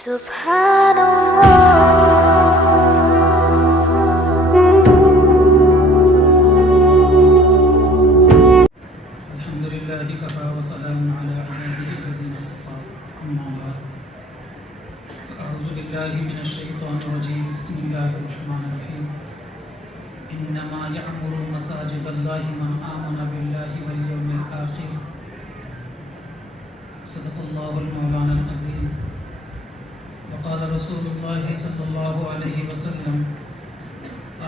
الحمد لله كفى وسلام على عباده الذين اصطفى أما بعد فأعوذ بالله من الشيطان الرجيم بسم الله الرحمن الرحيم إنما يعمر مساجد الله من آمن بالله واليوم الآخر صدق الله المولانا العظيم وقال رسول الله صلى الله عليه وسلم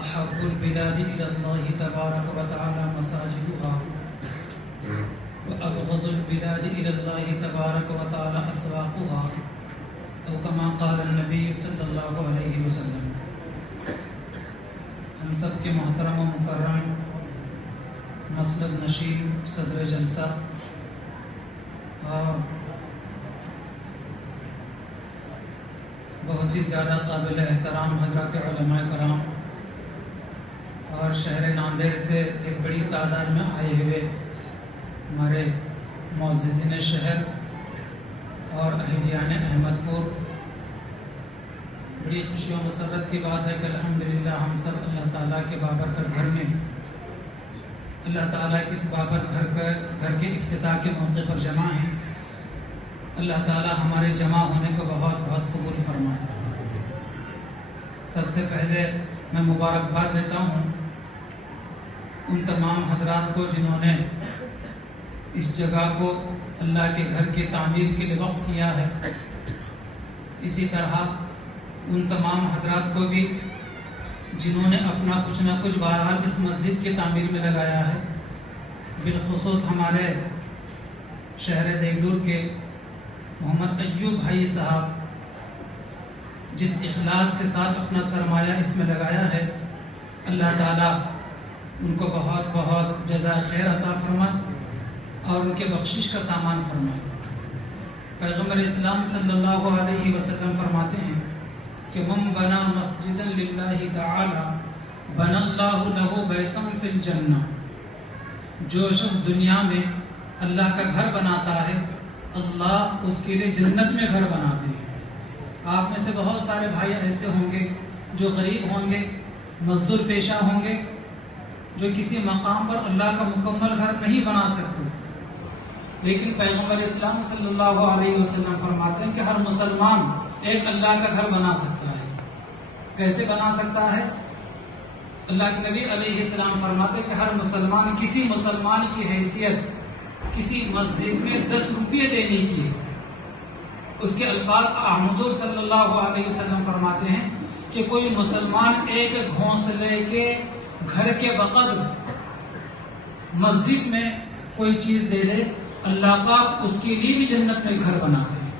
أحب البلاد إلى الله تبارك وتعالى مساجدها وأبغض البلاد إلى الله تبارك وتعالى أسواقها أو كما قال النبي صلی اللہ علیہ وسلم۔ ہم سب کے محترم و مکرم مسلک نشین صدر جلسہ اور بہت ہی زیادہ قابل احترام حضرات علماء کرام اور شہر ناندیڑ سے ایک بڑی تعداد میں آئے ہوئے ہمارے معززین شہر اور اہلیان احمد پور، بڑی خوشی و مسرت کی بات ہے کہ الحمدللہ ہم سب اللہ تعالیٰ کے بابرکت گھر میں اللہ تعالیٰ کے اس بابرکت گھر کے افتتاح کے موقع پر جمع ہیں۔ اللہ تعالیٰ ہمارے جمع ہونے کو بہت بہت قبول فرمائے۔ سب سے پہلے میں مبارکباد دیتا ہوں ان تمام حضرات کو جنہوں نے اس جگہ کو اللہ کے گھر کی تعمیر کے لیے وقف کیا ہے۔ اسی طرح ان تمام حضرات کو بھی جنہوں نے اپنا کچھ نہ کچھ بہرحال اس مسجد کی تعمیر میں لگایا ہے، بالخصوص ہمارے شہر دیگلور کے محمد ایوب بھائی صاحب جس اخلاص کے ساتھ اپنا سرمایہ اس میں لگایا ہے، اللہ تعالیٰ ان کو بہت بہت جزائے خیر عطا فرمائے اور ان کے بخشش کا سامان فرمائے۔ پیغمبر اسلام صلی اللہ علیہ وسلم فرماتے ہیں کہ من بنا مسجدا للہ تعالی بنا اللہ له بیتا فی الجنہ، جو شخص دنیا میں اللہ کا گھر بناتا ہے اللہ اس کے لیے جنت میں گھر بناتے ہیں۔ آپ میں سے بہت سارے بھائی ایسے ہوں گے جو غریب ہوں گے، مزدور پیشہ ہوں گے، جو کسی مقام پر اللہ کا مکمل گھر نہیں بنا سکتے، لیکن پیغمبر اسلام صلی اللہ علیہ وسلم فرماتے ہیں کہ ہر مسلمان ایک اللہ کا گھر بنا سکتا ہے۔ کیسے بنا سکتا ہے؟ اللہ کے نبی علیہ السلام فرماتے ہیں کہ ہر مسلمان کسی مسلمان کی حیثیت کسی مسجد میں 10 روپے دینے کی ہے۔ اس کے الفاظ حضور صلی اللہ علیہ وسلم فرماتے ہیں کہ کوئی مسلمان ایک گھونسلے کے گھر کے بقدر مسجد میں کوئی چیز دے دے، اللہ پاک اس کے لیے بھی جنت میں گھر بناتے ہیں۔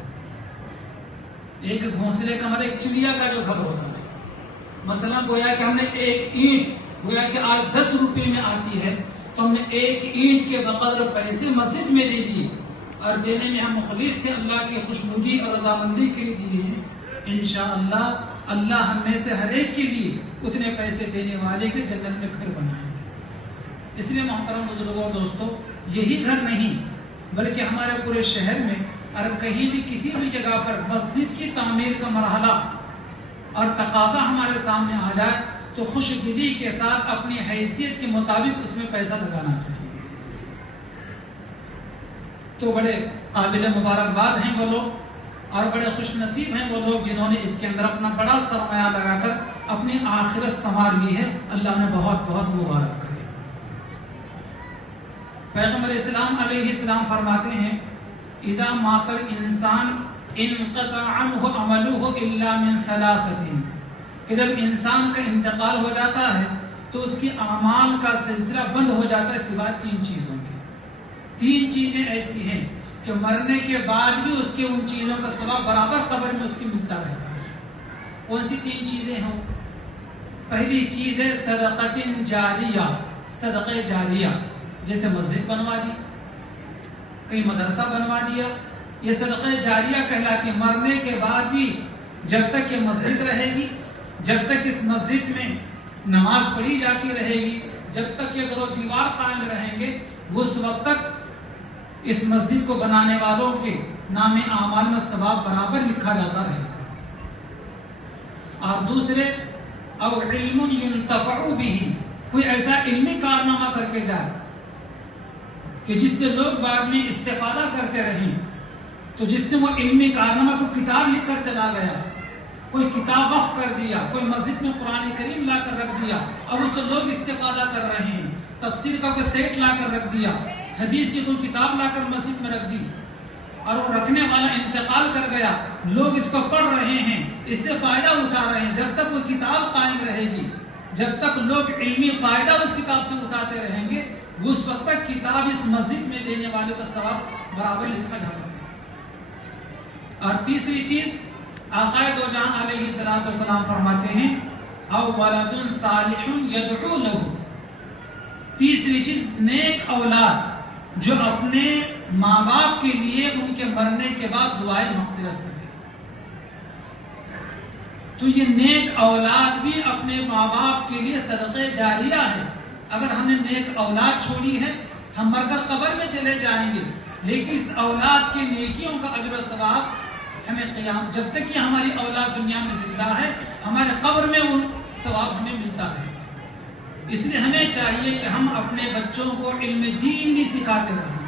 ایک گھونسلے کا مطلب ایک چڑیا کا جو گھر ہوتا ہے، مثلا گویا کہ ہم نے ایک اینٹ گویا کہ آج 10 روپے میں آتی ہے تو ہم نے ایک اینٹ کے بقدر پیسے مسجد میں دے دیے اور دینے میں ہم مخلص تھے، اللہ کی خوشنودی اور رضامندی کے لیے دیے ہیں۔ انشاءاللہ اللہ ہم میں سے ہر ایک کے لیے اتنے پیسے دینے والے کے جنت میں گھر بنائیں گے۔ اس لیے محترم بزرگوں اور دوستوں، یہی گھر نہیں بلکہ ہمارے پورے شہر میں اور کہیں بھی کسی بھی جگہ پر مسجد کی تعمیر کا مرحلہ اور تقاضا ہمارے سامنے آ جائے تو خوش دلی کے ساتھ اپنی حیثیت کے مطابق اس میں پیسہ لگانا چاہیے۔ تو بڑے قابل مبارکباد ہیں وہ لوگ اور بڑے خوش نصیب ہیں وہ لوگ جنہوں نے اس کے اندر اپنا بڑا سرمایہ لگا کر اپنی آخرت سنوار لی ہے۔ اللہ نے بہت بہت مبارک کرے۔ پیغمبر اسلام علیہ السلام فرماتے ہیں اذا مات الانسان انقطع عنہ عملہ الا من ثلاثۃ، کہ جب انسان کا انتقال ہو جاتا ہے تو اس کی اعمال کا سلسلہ بند ہو جاتا ہے سوائے 3 چیزوں کے۔ 3 چیزیں ایسی ہیں کہ مرنے کے بعد بھی اس کے ان چیزوں کا ثواب برابر قبر میں اس کی ملتا رہتا ہے۔ کون سی 3 چیزیں ہوں؟ پہلی چیز ہے صدقۃ جاریہ، صدقہ جاریہ، جیسے مسجد بنوا دی، کہیں مدرسہ بنوا دیا، یہ صدقہ جاریہ کہلاتی ہے۔ مرنے کے بعد بھی جب تک یہ مسجد رہے گی، جب تک اس مسجد میں نماز پڑھی جاتی رہے گی، جب تک یہ در و دیوار قائم رہیں گے، اس وقت تک اس مسجد کو بنانے والوں کے نام اعمال میں ثواب برابر لکھا جاتا رہے گا۔ اور دوسرے او علم ينتفع به، کوئی ایسا علمی کارنامہ کر کے جائے کہ جس سے لوگ بعد میں استفادہ کرتے رہیں. تو جس نے وہ علمی کارنامہ کو کتاب لکھ کر چلا گیا، کوئی کتاب وقف کر دیا، کوئی مسجد میں قرآن کریم لا کر رکھ دیا، اب اس سے لوگ استفادہ کر رہے ہیں، تفسیر کا کوئی سیٹ لا کر رکھ دیا، حدیث کی کوئی کتاب لا کر مسجد میں رکھ دی، اور وہ رکھنے والا انتقال کر گیا، لوگ اس کو پڑھ رہے ہیں، اس سے فائدہ اٹھا رہے ہیں. جب تک وہ کتاب قائم رہے گی، جب تک لوگ علمی فائدہ اس کتاب سے اٹھاتے رہیں گے، اس وقت تک کتاب اس مسجد میں دینے والے کا ثواب برابر لکھا جاتا ہے. اور تیسری چیز آقا دو جہاں علیہ الصلوۃ والسلام فرماتے ہیں او ولد صالح يدعو له. تیسری چیز نیک اولاد جو اپنے ماں باپ کے لیے ان کے مرنے کے بعد دعائیں مغفرت کرے. تو یہ نیک اولاد بھی اپنے ماں باپ کے لیے صدقہ جاریہ ہے. اگر ہم نے نیک اولاد چھوڑی ہے، ہم مر کر قبر میں چلے جائیں گے، لیکن اس اولاد کی نیکیوں کا اجر و ثواب ہمیں قیام، جب تک کہ ہماری اولاد دنیا میں زندہ ہے، ہمارے قبر میں وہ ثواب ہمیں ملتا ہے. اس لیے ہمیں چاہیے کہ ہم اپنے بچوں کو علم دین بھی سکھاتے رہیں،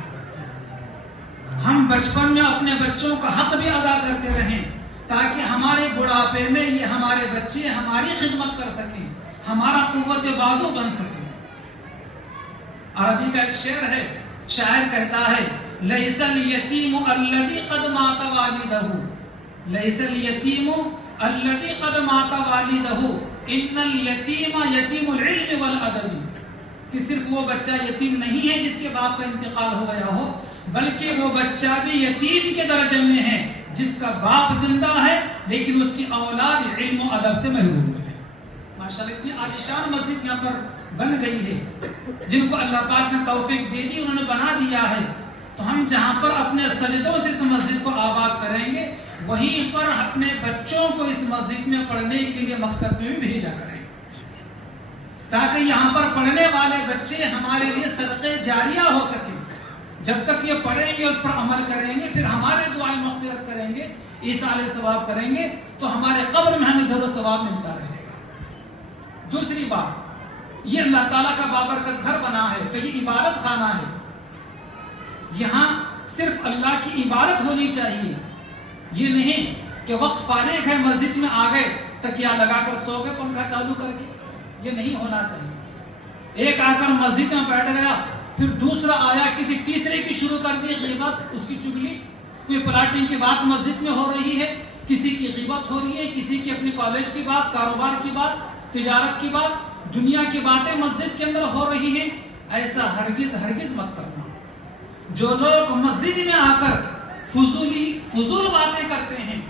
ہم بچپن میں اپنے بچوں کا حق بھی ادا کرتے رہیں، تاکہ ہمارے بڑھاپے میں یہ ہمارے بچے ہماری خدمت کر سکیں، ہمارا قوت بازو بن سکیں. عربی کا ایک شعر ہے، شاعر کہتا ہے لیس الیتیم الذی قد مات والدہ، لیس الیتیم الذی قد مات والدہ ان الیتیم یتیم العلم والادب. کہ صرف وہ بچہ یتیم نہیں ہے جس کے باپ کا انتقال ہو گیا ہو، بلکہ وہ بچہ بھی یتیم کے درجے میں ہے جس کا باپ زندہ ہے لیکن اس کی اولاد علم و ادب سے محروم ہے. ماشاءاللہ اتنی عالیشان مسجد یہاں پر بن گئی ہے، جن کو اللہ پاک نے توفیق دے دی، انہوں نے بنا دیا ہے. تو ہم جہاں پر اپنے سجدوں سے اس مسجد کو آباد کریں گے، وہیں پر اپنے بچوں کو اس مسجد میں پڑھنے کے لیے مکتب میں بھی بھیجا کریں، تاکہ یہاں پر پڑھنے والے بچے ہمارے لیے صدقہ جاریہ ہو سکے. جب تک یہ پڑھیں گے، اس پر عمل کریں گے، پھر ہمارے دعائیں مغفرت کریں گے، ایصال ثواب کریں گے، تو ہمارے قبر میں ہمیں ضرور ثواب ملتا رہے گا. دوسری بات، یہ اللہ تعالیٰ کا بابرکت گھر بنا ہے کہ یہ عبادت خانہ ہے. یہاں صرف اللہ کی عبادت ہونی چاہیے. یہ نہیں کہ وقت فارغ ہے، مسجد میں آ گئے، تکیہ لگا کر سو گئے پنکھا چالو کر کے. یہ نہیں ہونا چاہیے. ایک آ کر مسجد میں بیٹھ گیا، پھر دوسرا آیا کسی تیسرے کی شروع کر دی غیبت، اس کی چگلی. کوئی پلاٹنگ کی بات مسجد میں ہو رہی ہے، کسی کی غیبت ہو رہی ہے، کسی کی اپنی کالج کی بات، کاروبار کی بات، تجارت کی بات، دنیا کی باتیں مسجد کے اندر ہو رہی ہیں. ایسا ہرگز مت کرنا. جو لوگ مسجد میں آ کر فضول باتیں کرتے ہیں،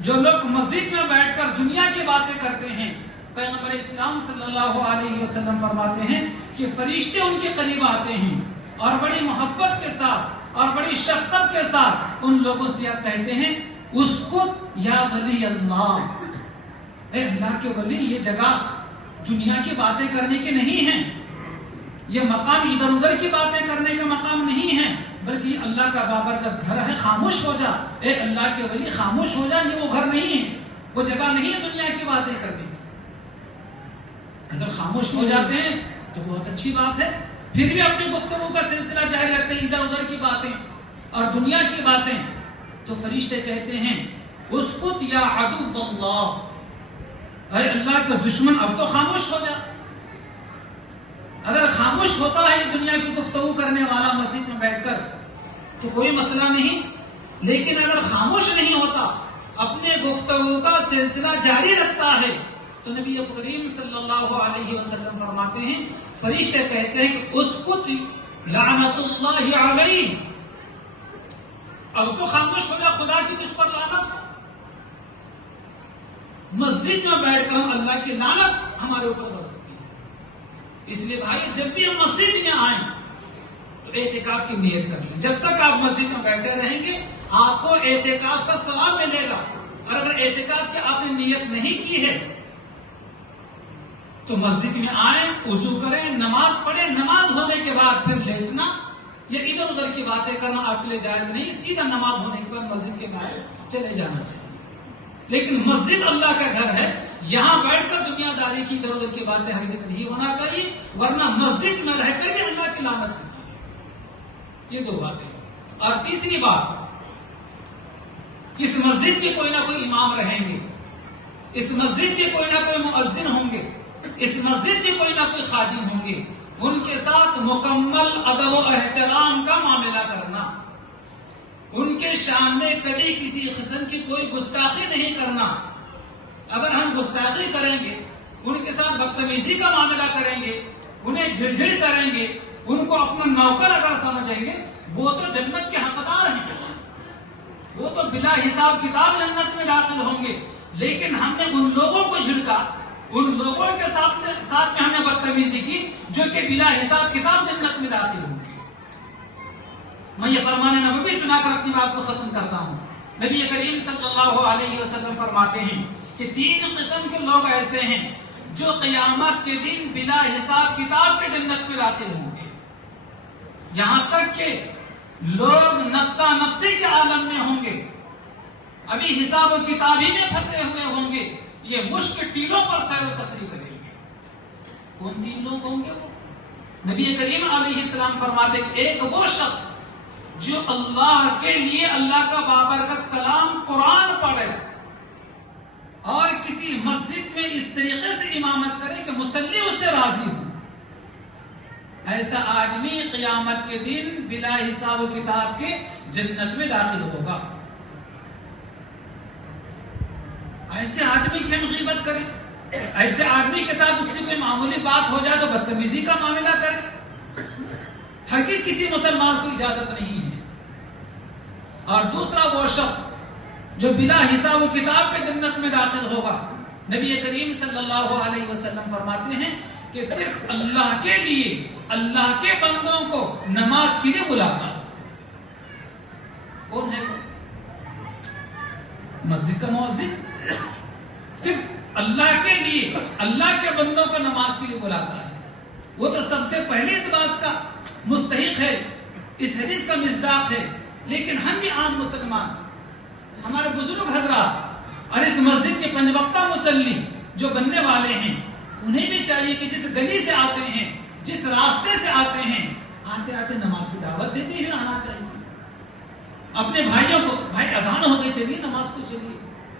جو لوگ مسجد میں بیٹھ کر دنیا کی باتیں کرتے ہیں، پیغمبر اسلام صلی اللہ علیہ وسلم فرماتے ہیں کہ فرشتے ان کے قریب آتے ہیں اور بڑی محبت کے ساتھ اور بڑی شفقت کے ساتھ ان لوگوں سے کہتے ہیں اسکت یا ولی اللہ، اے اللہ کے ولی، یہ جگہ دنیا کی باتیں کرنے کی نہیں ہے، یہ مقام ادھر ادھر کی باتیں کرنے کا مقام نہیں ہے، بلکہ یہ اللہ کا بابرکت گھر ہے. خاموش ہو جا اے اللہ کے ولی، خاموش ہو جا. یہ وہ گھر نہیں ہے، وہ جگہ نہیں ہے دنیا کی باتیں کرنے کی. اگر خاموش ہو جاتے ہیں تو بہت اچھی بات ہے، پھر بھی اپنی گفتگو کا سلسلہ جاری رکھتے ہیں ادھر ادھر کی باتیں اور دنیا کی باتیں، تو فرشتے کہتے ہیں اسکت یا عدو اللہ، اے اللہ کا دشمن اب تو خاموش ہو جا. اگر خاموش ہوتا ہے یہ دنیا کی گفتگو کرنے والا مسجد میں بیٹھ کر تو کوئی مسئلہ نہیں، لیکن اگر خاموش نہیں ہوتا، اپنے گفتگو کا سلسلہ جاری رکھتا ہے، تو نبی کریم صلی اللہ علیہ وسلم فرماتے ہیں، فرشتے کہتے ہیں کہ اسکت لعنت اللہ علیہ، اب تو خاموش ہو جا، خدا کی تجھ پر لعنت. مسجد میں بیٹھ کر اللہ کی لعنت ہمارے اوپر برستی ہے. اس لیے بھائی جب بھی ہم مسجد میں آئیں تو اعتکاف کی نیت کر لیں. جب تک آپ مسجد میں بیٹھے رہیں گے آپ کو اعتکاف کا ثواب ملے گا، اور اگر اعتکاف کی آپ نے نیت نہیں کی ہے تو مسجد میں آئیں، وضو کریں، نماز پڑھیں، نماز ہونے کے بعد پھر لیٹنا یا ادھر ادھر کی باتیں کرنا آپ کے لیے جائز نہیں. سیدھا نماز ہونے کے بعد مسجد کے باہر چلے جانا چاہیے. لیکن مسجد اللہ کا گھر ہے، یہاں بیٹھ کر دنیا داری کی ادھر ادھر کی باتیں ہرگز نہیں ہونا چاہیے، ورنہ مسجد میں رہ کر بھی اللہ کی لعنت ہوتی ہے۔ یہ 2 باتیں۔ اور تیسری بات، اس مسجد کے کوئی نہ کوئی امام رہیں گے، اس مسجد کے کوئی نہ کوئی مؤذن ہوں گے، اس مسجد کے کوئی نہ کوئی خادم ہوں گے، ان کے ساتھ مکمل ادب و احترام کا معاملہ کرنا، ان کے شان میں کبھی کسی قسم کی کوئی گستاخی نہیں کرنا۔ اگر ہم گستاخی کریں گے، ان کے ساتھ بدتمیزی کا معاملہ کریں گے، انہیں جھڑجھڑ کریں گے، ان کو اپنا نوکر اگر سمجھیں گے، وہ تو جنت کے حقدار ہیں، وہ تو بلا حساب کتاب جنت میں داخل ہوں گے۔ لیکن ہم نے ان لوگوں کو جھڑکا، ان لوگوں کے ساتھ میں ہم نے بدتمیزی کی جو کہ بلا حساب کتاب جنت میں داخل ہوں گے۔ میں یہ فرمان نبوی سنا کر اپنی بات کو ختم کرتا ہوں۔ نبی کریم صلی اللہ علیہ وسلم فرماتے ہیں کہ 3 قسم کے لوگ ایسے ہیں جو قیامت کے دن بلا حساب کتاب کے جنت میں داخل ہوں گے۔ یہاں تک کہ لوگ نفسا نفسی کے عالم میں ہوں گے، ابھی حساب و کتاب ہی میں پھنسے ہوئے ہوں گے، یہ مشک ٹیلوں پر سیر و تفریح کریں گے۔ کون 3 لوگ ہوں گے وہ؟ نبی کریم علیہ السلام فرماتے ہیں ایک وہ شخص جو اللہ کے لیے اللہ کا بابرکت کلام قرآن پڑھے اور کسی مسجد میں اس طریقے سے امامت کرے کہ مصلی اس سے راضی ہو، ایسا آدمی قیامت کے دن بلا حساب و کتاب کے جنت میں داخل ہوگا۔ ایسے آدمی کی ہم غیبت کریں، ایسے آدمی کے ساتھ اس سے کوئی معمولی بات ہو جائے تو بدتمیزی کا معاملہ کریں، ہرگز کسی مسلمان کو اجازت نہیں ہے۔ اور دوسرا وہ شخص جو بلا حساب و کتاب کے جنت میں داخل ہوگا، نبی کریم صلی اللہ علیہ وسلم فرماتے ہیں کہ صرف اللہ کے لیے اللہ کے بندوں کو نماز کے لیے بلاتا۔ کون ہے وہ؟ مسجد کا مؤذن صرف اللہ کے لیے اللہ کے بندوں کو نماز کے لیے بلاتا ہے، وہ تو سب سے پہلے اعتبار کا مستحق ہے، اس حدیث کا مصداق ہے۔ لیکن ہم بھی عام مسلمان، ہمارے بزرگ حضرات اور اس مسجد کے 5 وقتہ مصلی جو بننے والے ہیں، انہیں بھی چاہیے کہ جس گلی سے آتے ہیں، جس راستے سے آتے ہیں، آتے آتے نماز کی دعوت دیتے ہوئے آنا چاہیے۔ اپنے بھائیوں کو، بھائی اذان ہو گئی چلیے نماز کو چلیے،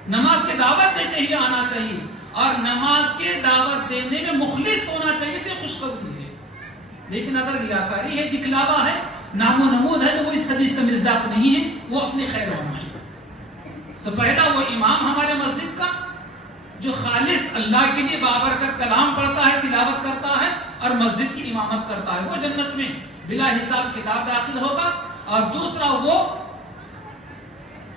نماز کی دعوت دیتے ہوئے آنا چاہیے، اور نماز کے دعوت دینے میں مخلص ہونا چاہیے، تو یہ خوشخبری ہے۔ لیکن اگر ریاکاری ہے، دکھلاوا ہے، نام و نمود ہے، تو وہ اس حدیث کا مصداق نہیں ہے، وہ اپنی خیر فرمائے۔ تو پہلا وہ امام ہمارے مسجد کا جو خالص اللہ کے لیے بابرکت کلام پڑھتا ہے، تلاوت کرتا ہے اور مسجد کی امامت کرتا ہے، وہ جنت میں بلا حساب کتاب داخل ہوگا۔ اور دوسرا وہ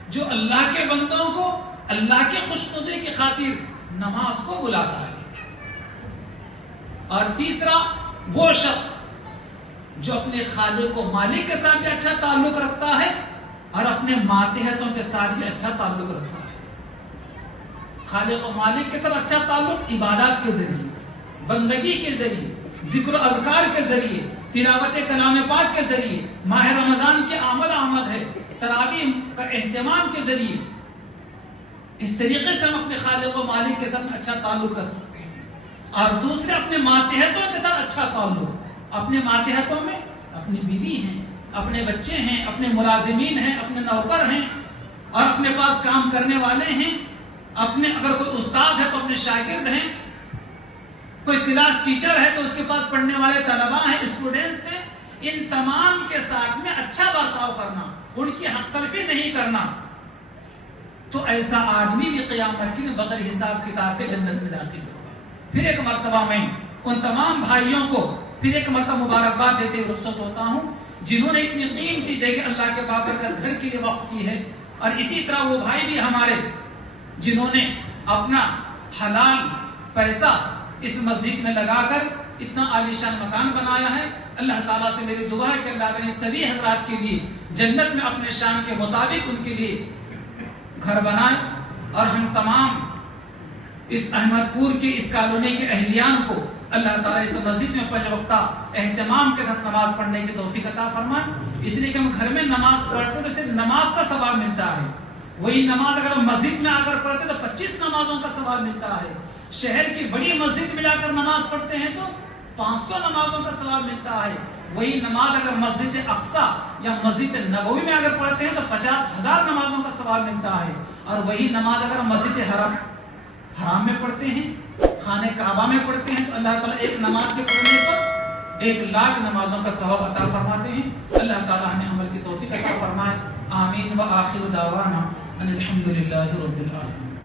جو اللہ کے بندوں کو اللہ کے خوشنودی کی خاطر نماز کو بلاتا ہے۔ اور تیسرا وہ شخص جو اپنے خالق و مالک کے ساتھ بھی اچھا تعلق رکھتا ہے اور اپنے ماتحتوں کے ساتھ بھی اچھا تعلق رکھتا ہے۔ خالق و مالک کے ساتھ اچھا تعلق عبادات کے ذریعے، بندگی کے ذریعے، ذکر و اذکار کے ذریعے، تلاوت کلام پاک کے ذریعے، ماہ رمضان کی آمد ہے، تراویح کا اہتمام کے ذریعے، اس طریقے سے ہم اپنے خالق و مالک کے ساتھ اچھا تعلق رکھ سکتے ہیں۔ اور دوسرے اپنے ماتحتوں کے ساتھ اچھا تعلق، اپنے ماتحتوں میں اپنی بیوی ہیں، اپنے بچے ہیں، اپنے ملازمین ہیں، اپنے نوکر ہیں، اور اپنے پاس کام کرنے والے ہیں، اپنے اگر کوئی استاد ہے تو اپنے شاگرد ہیں، کوئی کلاس ٹیچر ہے تو اس کے پاس پڑھنے والے طلباء ہیں، اسٹوڈنٹس ہیں، ان تمام کے ساتھ میں اچھا برتاؤ کرنا، ان کی حق تلفی نہیں کرنا، تو ایسا آدمی بھی قیامت کے دن بغیر حساب کتاب کے جنت میں داخل ہوگا۔ پھر ایک مرتبہ میں ان تمام بھائیوں کو پھر ایک مرتبہ مبارکباد دیتے ہوئے رخصت ہوتا ہوں جنہوں نے اتنی قیمتی جگہ اللہ کے بابرکت گھر کے لیے وقف کی ہے، اور اسی طرح وہ بھائی بھی ہمارے جنہوں نے اپنا حلال پیسہ اس مسجد میں لگا کر اتنا عالیشان مکان بنایا ہے۔ اللہ تعالیٰ سے میری دعا ہے کہ اللہ تعالیٰ سبھی حضرات کے لیے جنت میں اپنے شان کے مطابق ان کے لیے گھر بنائے، اور ہم تمام اس احمد پور کی اس کالونی کے اہلیان کو اللہ تعالیٰ اس مسجد میں 5 وقتہ اہتمام کے ساتھ نماز پڑھنے کی توفیق عطا فرمائے، اس لیے کہ ہم گھر میں نماز پڑھتے ہیں، اسے نماز کا ثواب ملتا ہے، وہی نماز اگر ہم مسجد میں آ کر پڑھتے تو 25 نماز نمازوں کا ثواب ملتا ہے. شہر کی بڑی مسجد میں جا کر نماز پڑھتے ہیں تو 500 نمازوں کا ثواب ملتا ہے. وہی نماز اگر مسجد اقصی یا مسجد نبوی میں اگر پڑھتے ہیں تو 50,000 نمازوں کا ثواب ملتا ہے. اور وہی نماز اگر مسجد حرام میں پڑھتے ہیں، خانہ کعبہ میں پڑھتے ہیں، تو اللہ تعالیٰ ایک نماز کے پڑھنے پر 1,00,000 نمازوں کا ثواب عطا فرماتے ہیں. اللہ تعالیٰ ہمیں عمل کی توفیق عطا فرمائے. آمین. وآخر دعوانا ان الحمد للہ رب العالمین.